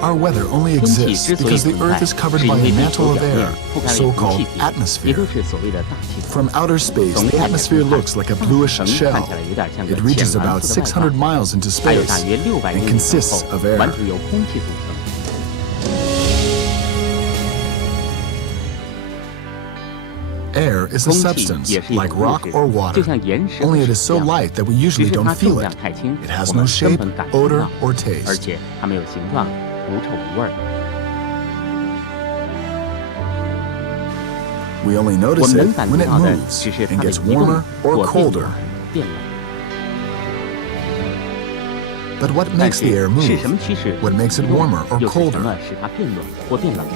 Our weather only 空气 exists 之所以 because the 存在， Earth is covered 是因 by 为 a 地 mantle 球 of 表面 air, 覆盖了一层 so-called 气体，也 atmosphere. 就是所谓的大气层。 From outer space, 从 the 外面 atmosphere 看， looks like a 大 bluish 层看 shell. 起来有点像个 It 浅 reaches 蓝 about 色的外 600 套， miles into 还有大 space 约600 and 英里 consists 厚， of air. 完全由空气组成。 Air is a 空气 substance 也是一 like 种物 rock 质， or 就 water, 像岩石 only 和 it is 水 so 一样， light that we 只 usually 是 don't 它 feel 重量 it. 太轻， It has 我 no 们根 shape, 本感觉不 odor, 到， or 而 taste. 且它没有形状，无臭无味儿。 We only 我 notice 们能 it 感 when 觉 it 到的 moves 只是 and 它的 gets 移动 warmer or 或变 colder. 暖、变冷。 But what 但 makes the air 是 move? 是什么驱使 What makes 移 it 动 warmer or 又是什 colder? 么使它变暖或变冷的？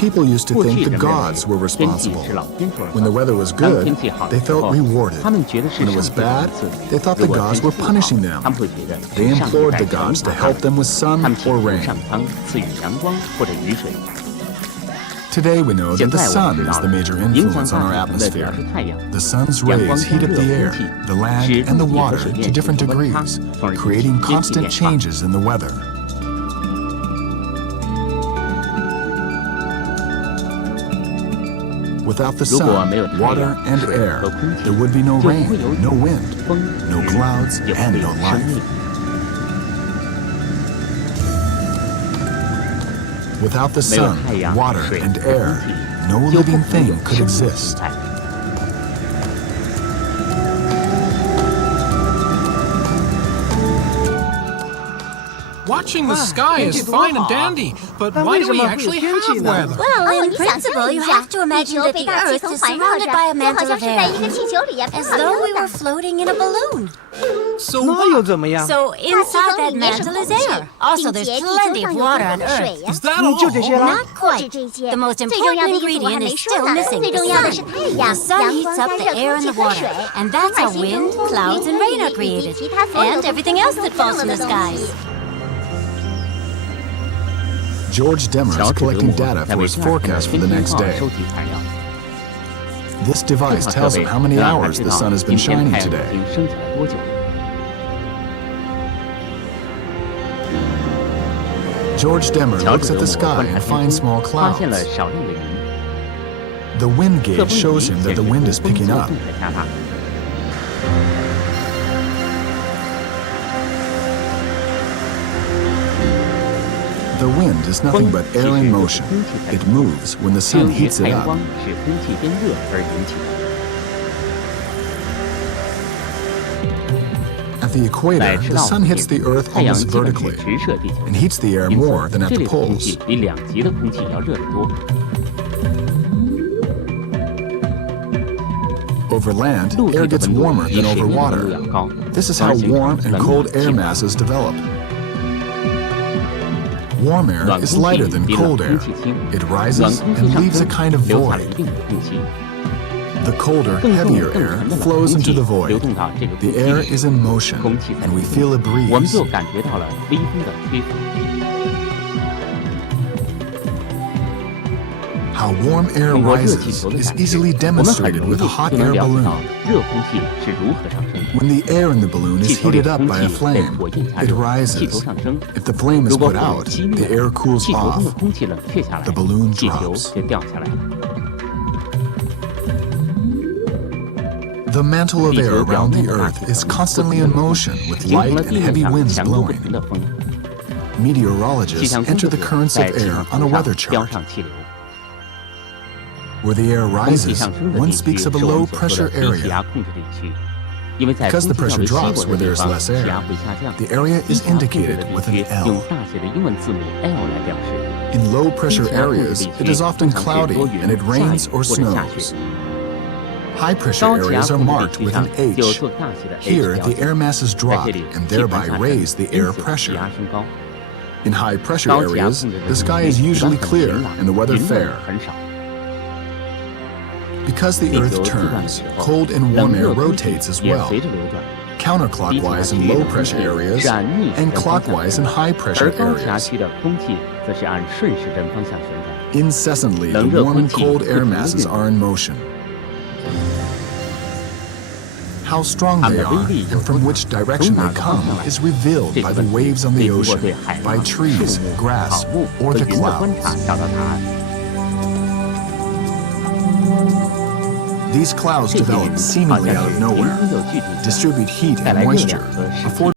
People used to 过去 think 人 the 们认 gods were 为天气 responsible. 是老天说了 When the 算。 weather was 当 good, 天气好的 they 时 felt 候， rewarded. 他们觉得是 When it 上 was 帝的 bad, 恩赐。 they thought 如 the 果 gods 天 were 气不好， punishing them. 他们会觉得 They 是上帝 implored 在 the 惩 gods to 罚他 help 们。 them with sun 他们请 or 求 rain. 上苍赐予阳光或者雨水。 Today we know 现 that the 在我 sun 们知 is 道 the 了， major 影响 influence on 大 our 气层的主要 atmosphere. 是太阳。 The sun's 阳光 rays 将 heat up 热 the 空 air, 气 the 使 land, and the 空气和 water 水 to 面 different 产生温差， degrees, 从而引起 creating 天气 constant 变化。 changes in the weather. Without the 如果 sun, 没有太 water, 阳、 and 水 air, 和空气， there would be no 就不 rain, 会有 no 雨、 wind, 风、 no 雨， clouds, 也不 and 会 no 有生 life. 命。 Without the 没有 sun, 太阳、 water, 水 and 和空 air, 气， no 就不 living 可能有 thing could 生命 exist. 存在。 Watching the sky is fine and dandy, but why do we actually have weather? Well, in principle, you have to imagine that the Earth is surrounded by a mantle of air, as though we were floating in a balloon. So 那 what? 又怎么样？ So inside that mantle is air. Also, there's plenty of water on Earth. Is that all? 就这些啦。 Not quite. The most important ingredient is still missing, the sun. The sun heats up the air and the water, and that's how wind, clouds, and rain are created, and everything else that falls from the skies. George Demers 乔 is 治德 collecting 姆 data 在 for 为 his 第二天的 forecast for 天 the 气预 next 报 day. 收集材料。 This 这 device 款设 tells 备 him how many 能让他 hours 知 the 道 sun has 今 been 天 shining 太阳 today. 已经升起来多久了。 George Demers 乔 looks 治 at 德 the 姆 sky 观 and 察 finds 天 small 空，发现了 clouds. 少量的云。 The wind 测 gauge 风仪 shows 显 him 示 that the 出 wind is 风 picking 速 up. 正在加大。 The wind is 风 nothing but 其 air 实 in 就是 motion. 空气在 It 动。 moves when the 是 sun 由于 heats 太 it 阳 up. 光使空气变热而引起的。 At the 在 equator, 赤 the 道 sun 附 hits 近 the earth 太阳 almost 基本是 vertically 直射地球， and heats the air 因 more 此 than at 这 the 里的空 poles. 气比两极的空气要热得多。 Over land, 陆 air 地的 gets 温度 warmer 比 than 水 over 面的温度 water. 要高， This is 从 how 而形成 warm and 冷 cold 暖 air 气候。 masses developed. Warm air 暖 is 空 lighter 气 than 比冷 cold 空 air. 气轻， It 暖 rises 空气 and 上 leaves a 升， kind of 留下了 void. 一定的空隙。 The colder, 更重、 heavier 更 air 沉的冷 flows 空 into 气 the 流 void. 动到这个空 The 气 air 里， is in motion, 空气在 and we 动， feel a 我们就 breeze. 感觉到了微风的吹拂。 How warm air 通过热气 rises 球的 is 展示， easily 我们很 demonstrated 容易 with a hot 就能 air 了解 balloon. 到热空气是如何上升的。 When the air in the balloon 气 is 球里 heated 的 up 空 by a 气被 flame, 火焰加 it 热，气 rises. 球上升。 If the flame is 如果 put 火 out, 熄灭 the air 了， cools 气球中 off. 的空气冷却下来， The balloon 气球 drops. 就掉下来了。 The mantle of 地 air 球表 around 面 the 的大 Earth 气 is 层不 constantly 停 in 地动， motion with 形成 light 了 and 地面 heavy 上 winds 强度不 blowing. 同的风。气 Meteorologists 象工 enter 作 the 者 currents 在 of 气 air 象 on a 图上 weather 标 chart. 上气流。 Where the air 空气 rises, 上升的 one 地区 speaks 是 of a 我 low 们所说 pressure 的低气压 area. 控制地区，因为在 Because 空 the 气较 pressure 为稀 drops 薄 where 的 there 地 is 方， less 气压 air. 会下降。 The area 低 is 气压控制 indicated 的 with 地 an 区 L. 用大写的英文字母 L 来表示。 In low 低 pressure 气压控制 areas, 地 it 区 is 通 often 常是 cloudy 多 and 云、 it 下 rains 雨 or 或者下雪。 snows. High pressure 高气压 areas are 控制 marked 地区 with 上 an 就有 H. 做大写的 H Here, 标 the 记， air masses 在 drop 这里 and 气团 thereby 下沉， raise the 因 air 此气 pressure. 压升高。 In high pressure 高气压 areas, 控制的 the 地 sky 区 is 一般 usually 很 clear 晴朗， and the weather 云 fair. 很少。 Because the 地 Earth 球自转的 turns, 时候， cold and 冷 warm air 热空气 rotates as 也 well. 随着流转。 Counterclockwise 低 in 气压 low 区的空 pressure 气 areas 是按逆时 and 针方向 clockwise 旋 in 转， high 而 pressure 高气压 areas. 区的空气则是按顺时针方向旋转。 Incessantly, the 冷热 warm 空 and 气 cold 不 air 停地 masses 运 are 动。 in motion. How strong 它们 they 的威 are 力有 and from 多 which 大， direction 从哪 they 个方 come 向来 is revealed 这 by 个 the 问题 waves on 可以 the 通过 ocean, 对海 by 浪、树 trees, 木、 grass, 草木 or 和 the 云的观察 clouds. 找到答案。 These clouds 这些云 develop 好像 seemingly 是 out of 凭 nowhere, 空又具体的 distribute heat 带 and 来热 moisture, 量和湿气 afford